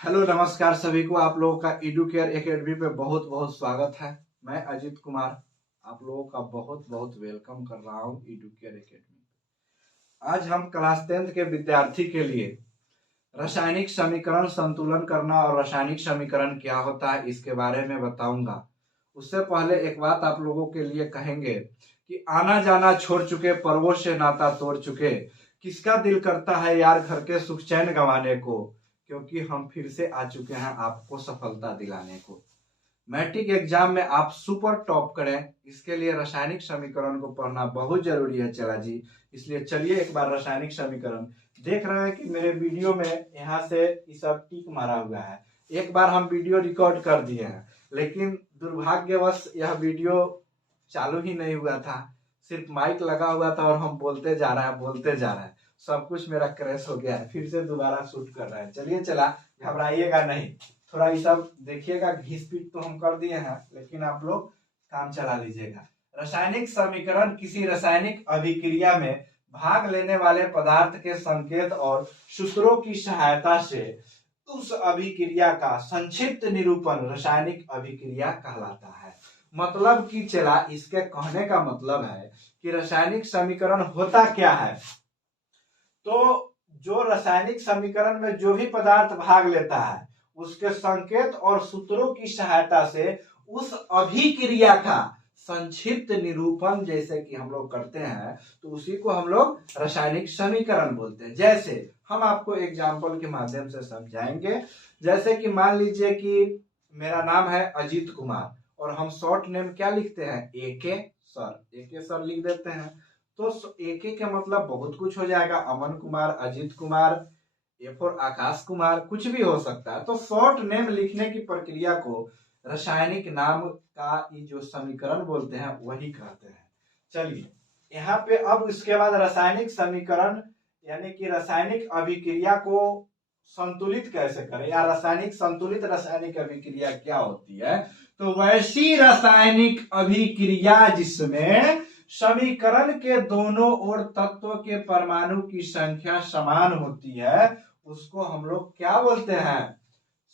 Hello नमस्कार सभी को। आप लोगों का एडुकेयर एकेडमी पे बहुत बहुत स्वागत है। मैं अजीत कुमार आप लोगों का बहुत बहुत वेलकम कर रहा हूँ एडुकेयर एकेडमी। आज हम क्लास 10th के विद्यार्थी के लिए रासायनिक समीकरण संतुलन करना और रासायनिक समीकरण क्या होता है इसके बारे में बताऊंगा। उससे पहले एक बात आप लोगों के लिए कहेंगे कि आना जाना छोड़ चुके, पर्वों से नाता तोड़ चुके, किसका दिल करता है यार घर के सुख चैन गंवाने को, क्योंकि हम फिर से आ चुके हैं आपको सफलता दिलाने को। मैट्रिक एग्जाम में आप सुपर टॉप करें, इसके लिए रासायनिक समीकरण को पढ़ना बहुत जरूरी है चला जी। इसलिए चलिए एक बार रासायनिक समीकरण देख रहे हैं कि मेरे वीडियो में यहाँ से ये सब टिक मारा हुआ है। एक बार हम वीडियो रिकॉर्ड कर दिए हैं, लेकिन दुर्भाग्यवश यह वीडियो चालू ही नहीं हुआ था। सिर्फ माइक लगा हुआ था और हम बोलते जा रहे हैं। सब कुछ मेरा क्रैश हो गया है, फिर से दोबारा शूट कर रहे हैं। चलिए चला, घबराइएगा नहीं। थोड़ा ये सब देखिएगा, घिस पीट तो हम कर दिए हैं, लेकिन आप लोग काम चला लीजिएगा। रासायनिक समीकरण किसी रासायनिक अभिक्रिया में भाग लेने वाले पदार्थ के संकेत और सूत्रों की सहायता से उस अभिक्रिया का संक्षिप्त निरूपण रासायनिक अभिक्रिया कहलाता है। मतलब कि चला, इसके कहने का मतलब है कि रासायनिक समीकरण होता क्या है। तो जो रासायनिक समीकरण में जो भी पदार्थ भाग लेता है उसके संकेत और सूत्रों की सहायता से उस अभिक्रिया का संक्षिप्त निरूपण जैसे कि हम लोग करते हैं, तो उसी को हम लोग रासायनिक समीकरण बोलते हैं। जैसे हम आपको एग्जाम्पल के माध्यम से समझाएंगे। जैसे कि मान लीजिए कि मेरा नाम है अजीत कुमार और हम शॉर्ट नेम क्या लिखते हैं, एके सर लिख देते हैं। तो एके के मतलब बहुत कुछ हो जाएगा, अमन कुमार, अजीत कुमार, ए फॉर आकाश कुमार, कुछ भी हो सकता है। तो शॉर्ट नेम लिखने की प्रक्रिया को रासायनिक नाम का ये जो समीकरण बोलते हैं वही कहते हैं। चलिए यहाँ पे अब इसके बाद रासायनिक समीकरण यानी कि रासायनिक अभिक्रिया को संतुलित कैसे करें, या रासायनिक संतुलित रासायनिक अभिक्रिया क्या होती है। तो वैसी रासायनिक अभिक्रिया जिसमें समीकरण के दोनों ओर तत्व के परमाणु की संख्या समान होती है उसको हम लोग क्या बोलते हैं,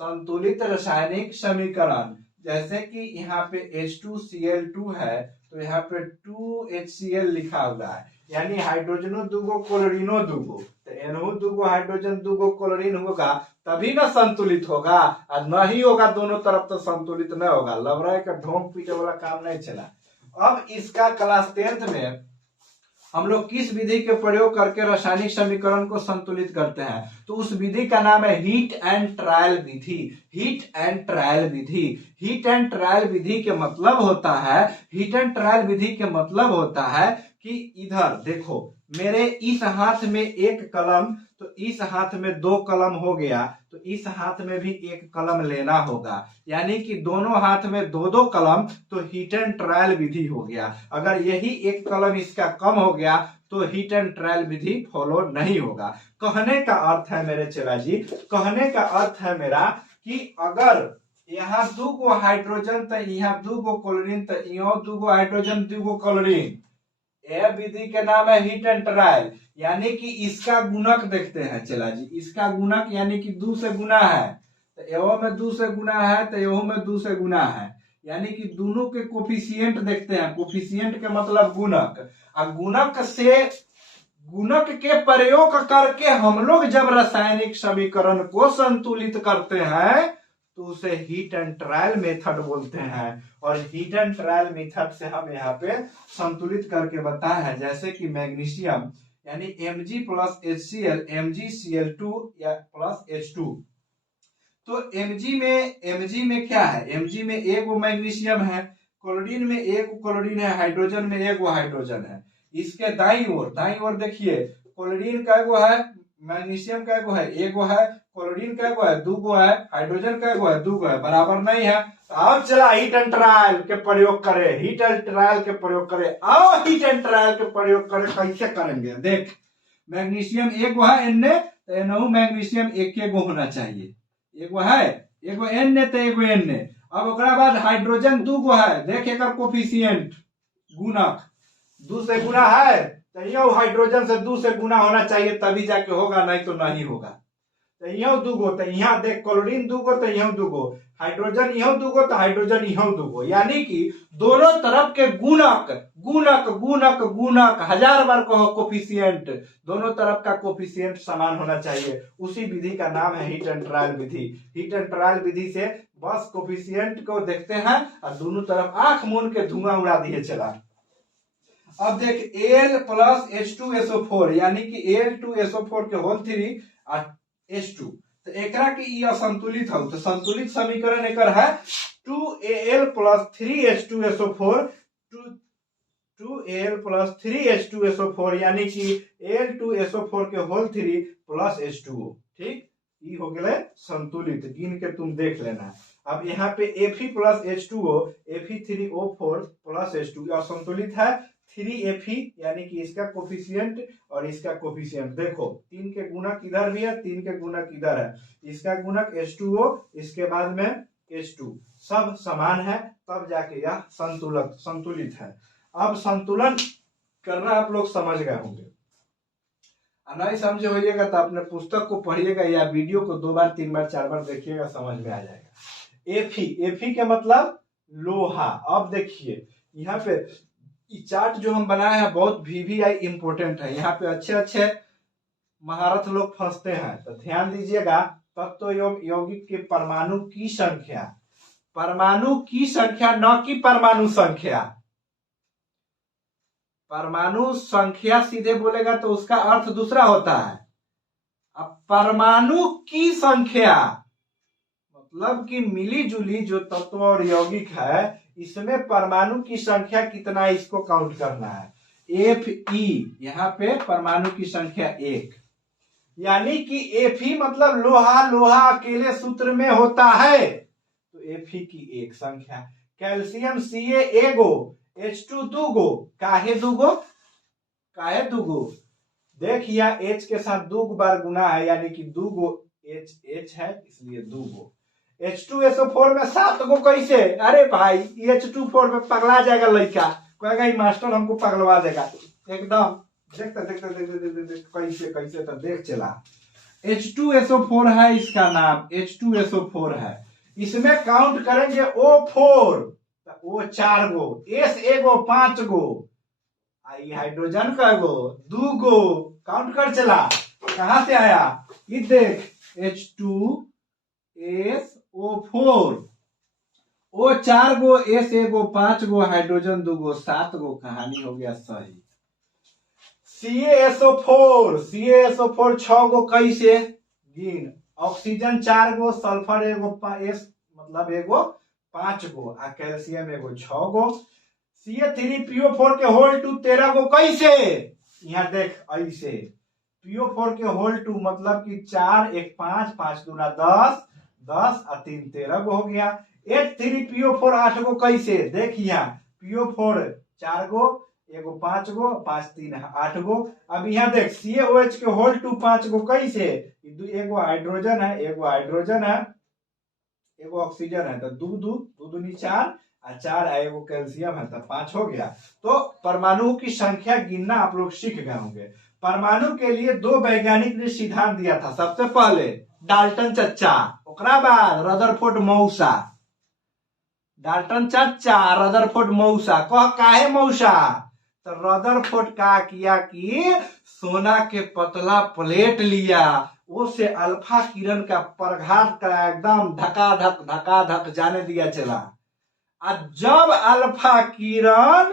संतुलित रासायनिक समीकरण। जैसे कि यहाँ पे H2Cl2 है तो यहाँ पे 2HCl लिखा हुआ है, यानी हाइड्रोजनो दूगो क्लोरीनो दूगो, तो एनओ दूगो हाइड्रोजन दूगो क्लोरीन होगा तभी ना संतुलित होगा, और नहीं होगा दोनों तरफ तो संतुलित न होगा। लवराय का ढोंग पीटे वाला काम नहीं चला। अब इसका क्लास 10th में हम लोग किस विधि के प्रयोग करके रासायनिक समीकरण को संतुलित करते हैं, तो उस विधि का नाम है हीट एंड ट्रायल विधि। हीट एंड ट्रायल विधि, हीट एंड ट्रायल विधि के मतलब होता है, हीट एंड ट्रायल विधि के मतलब होता है कि इधर देखो, मेरे इस हाथ में एक कलम, तो इस हाथ में दो कलम हो गया, तो इस हाथ में भी एक कलम लेना होगा, यानी कि दोनों हाथ में दो दो कलम, तो हीट एंड ट्रायल विधि हो गया। अगर यही एक कलम इसका कम हो गया तो heat and trial Vidhi follow नहीं होगा। कहने का अर्थ है मेरे चेला जी, कहने का अर्थ है मेरा कि अगर यहाँ दूगो हाइड्रोजन तो यहाँ दूगो क्लोरीन, तो यहाँ दूगो हाइड्रोजन दूगो क्लोरीन, यह विधि के नाम है हीट एंड ट्रायल। यानी कि इसका गुणक देखते हैं चला जी, इसका गुणक यानी कि 2 से गुना है, तो एहो में 2 से गुना है तो एहो में 2 से गुना है, यानी कि दोनों के कोफिशिएंट देखते हैं। कोफिशिएंट के मतलब गुणक, और गुणक के प्रयोग करके हम लोग जब रासायनिक समीकरण को संतुलित करते हैं तो उसे हीट एंड ट्रायल मेथड बोलते हैं। और हीट एंड ट्रायल मेथड से हम यहाँ पे संतुलित करके बताए हैं। जैसे कि मैग्नीशियम यानी Mg प्लस HCl, MgCl2 या प्लस H2, तो Mg में क्या है, Mg में एक वो मैग्नीशियम है, क्लोरीन में एक क्लोरीन है, हाइड्रोजन में एक वो हाइड्रोजन है। इसके दाईं ओर देखिए, क्लोरीन का एगो है, मैग्नीशियम का एगो है, एगो है, क्लोरीन का एगो है, दूगो है, हाइड्रोजन का एगो है, दूगो है, बराबर नहीं है। तो अब चला हीट एंड ट्रायल के प्रयोग करें, हीट एंड ट्रायल के प्रयोग करें। आओ हीट एंड ट्रायल के प्रयोग करें, कैसे करेंगे देख। मैग्नीशियम एगो है एन, तो एनहु मैग्नीशियम एक होना चाहिए, एगो है, एगो एन तो एगो एन। अब ओकरा बाद हाइड्रोजन दूगो है, देख एकर कोफिशिएंट गुणक 2 से गुना है, तो ये हाइड्रोजन से 2 से गुना होना चाहिए तभी जाके होगा, नहीं तो नहीं होगा। तो यहाँ दूगो, तो यहाँ देख क्लोरीन दूगो तो यहाँ दूगो, हाइड्रोजन यहाँ दूगो तो हाइड्रोजन यहाँ दूगो, यानी कि दोनों तरफ के गुणक गुणक गुणक गुणक 1000 बार कहो कोफिशिएंट, दोनों तरफ का कोफिशिएंट समान होना चाहिए। उसी विधि का नाम है हीट एंड ट्रायल विधि। हीट एंड ट्रायल विधि से बस कोफिशिएंट को देखते हैं और दोनों तरफ आंख मूंद के धुआं उड़ा दिए चला। अब देख Al प्लस H2SO4 यानी कि Al2SO4 के होल 3 और H2, तो एकरा के ई असंतुलित हो, तो संतुलित समीकरण एकर है 2Al plus 3H2SO4 2Al plus 3H2SO4 यानी कि Al2SO4 के होल 3 प्लस H2O। ठीक, ई हो गए संतुलित, गिन के तुम देख लेना। अब यहाँ पे Fe plus H2O Fe3O4 plus H2 असंतुलित है 3Fe यानी कि इसका कोफिशिएंट और इसका कोफिशिएंट देखो, 3 के गुणक इधर भी है, 3 के गुणक इधर है, इसका गुणक H2O, इसके बाद में H2, सब समान है, तब जाके यह संतुलित है। अब संतुलन करना आप लोग समझ गए होंगे, नहीं समझे होइएगा तो अपने पुस्तक को पढ़िएगा या वीडियो को 2 बार 3 बार 4 बार देखिएगा, समझ में आ जाएगा। Fe के मतलब लोहा। अब देखिए यहाँ पे चार्ट जो हम बनाए हैं बहुत VVI इंपोर्टेंट है, यहाँ पे अच्छे अच्छे महारथ लोग फंसते हैं, तो ध्यान दीजिएगा। तत्व एवं यौगिक के परमाणु की संख्या, परमाणु की संख्या न कि परमाणु संख्या। परमाणु संख्या सीधे बोलेगा तो उसका अर्थ दूसरा होता है। अब परमाणु की संख्या मतलब कि मिली जुली जो तत्व और यौगिक है इसमें परमाणु की संख्या कितना, इसको काउंट करना है। Fe यहाँ पे परमाणु की संख्या 1, यानी कि Fe मतलब लोहा, लोहा अकेले सूत्र में होता है, तो Fe की 1 संख्या। कैल्शियम Ca एगो, H2 दूगो, काहे दूगो, काहे दूगो, देख यहाँ H के साथ 2 बार गुना है यानी कि दूगो H है इसलिए दूगो। H2SO4 में 7 गो कैसे, अरे भाई H2 में पगला जाएगा लड़का, कहेगा ये मास्टर हमको पगलवा देगा एकदम। देखते देखते देखते देखते कैसे कैसे तो देख चला। H2SO4 है इसका नाम, H2SO4 है, इसमें काउंट करेंगे O4 तो O 4 गो, S एगो 5 गो, आई हाइड्रोजन का गो 2 गो, काउंट कर चला। कहां से आया ये देख, H2SO4 O 4 गो, S एगो 5 गो, हाइड्रोजन 2 गो, 7 गो, कहानी हो गया सही। CaSO4 6 गो कैसे गिन, ऑक्सीजन 4 गो, सल्फर एगो S मतलब एगो 5 गो, आ कैल्शियम एगो 6 गो। Ca3PO4 के होल 2 13 गो कैसे, यहाँ देख ऐसे, PO4 के होल 2 मतलब कि 4 1 5 5 दूना 10 10 और 3 13 गो हो गया। H3PO4 8 गो कैसे, देख यहाँ PO4 4 गो, एगो 5 गो, 5 3 8 गो। अब यहाँ देख CaOH के होल 2 5 गो कैसे, एगो हाइड्रोजन है, एगो हाइड्रोजन है, एगो ऑक्सीजन है, तो 2 2 2 दूनी 4 और 4 एगो कैल्शियम है, तो 5 हो गया। तो परमाणु की संख्या गिनना आप लोग सीख गए होंगे। परमाणु के लिए 2 वैज्ञानिक ने सिद्धांत दिया था, सबसे पहले डाल्टन चच्चा, ओकरा बाद रदरफोर्ड मौसा। डाल्टन चच्चा रदरफोर्ड मौसा, कह काहे मौसा, तो रदरफोर्ड का किया कि सोना के पतला प्लेट लिया, उससे अल्फा किरण का प्रघात करा, एकदम धका धक जाने दिया चला। और जब अल्फा किरण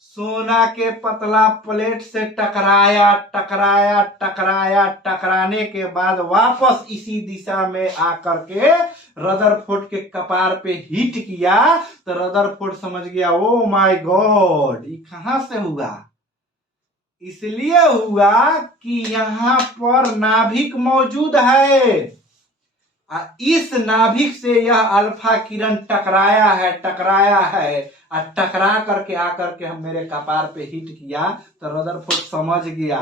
सोना के पतला प्लेट से टकराया टकराया टकराया, टकराने के बाद वापस इसी दिशा में आकर के रदरफोर्ड के कपार पे हिट किया, तो रदरफोर्ड समझ गया ओ माय गॉड ये कहां से हुआ। इसलिए हुआ कि यहाँ पर नाभिक मौजूद है, इस नाभिक से यह अल्फा किरण टकराया है और टकरा करके आकर के हम मेरे कपार पे हिट किया, तो रदरफोर्ड समझ गया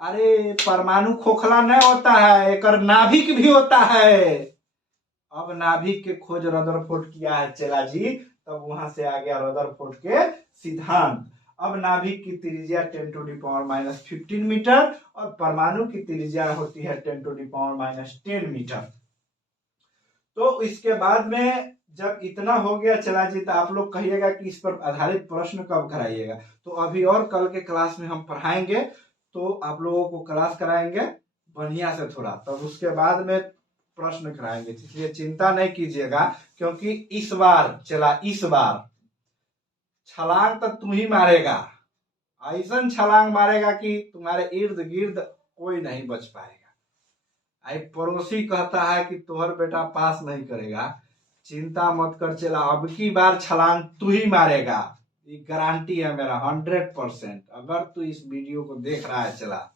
अरे परमाणु खोखला नहीं होता है, एक नाभिक भी होता है। अब नाभिक के खोज रदरफोर्ड किया है चेला जी, तब वहां से आ गया रदरफोर्ड के सिद्धांत। अब नाभिक की त्रिज्या 10⁻⁻15 मीटर और परमाणु की त्रिज्या होती है 10⁻⁻10 मीटर। तो इसके बाद में जब इतना हो गया चला जी, तो आप लोग कहिएगा कि इस पर आधारित प्रश्न कब कराइएगा। तो अभी और कल के क्लास में हम पढ़ाएंगे, तो आप लोगों को क्लास कराएंगे बढ़िया से थोड़ा, तब उसके बाद में प्रश्न कराएंगे, इसलिए चिंता नहीं कीजिएगा। क्योंकि इस बार छलांग तो तू ही मारेगा, ऐसा छलांग मारेगा कि तुम्हारे इर्द गिर्द कोई नहीं बच पाएगा। आई पड़ोसी कहता है कि तोहर बेटा पास नहीं करेगा, चिंता मत कर चला, अब की बार छलांग तू ही मारेगा, ये गारंटी है मेरा 100%। अगर तू इस वीडियो को देख रहा है चला,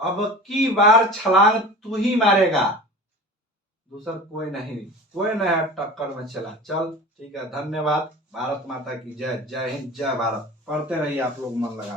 अब की बार छलांग तू ही मारेगा, दूसरा कोई नहीं टक्कर में चला। चल ठीक है, धन्यवाद। भारत माता की जय। जय हिंद, जय भारत। पढ़ते रहिए आप लोग मन लगा।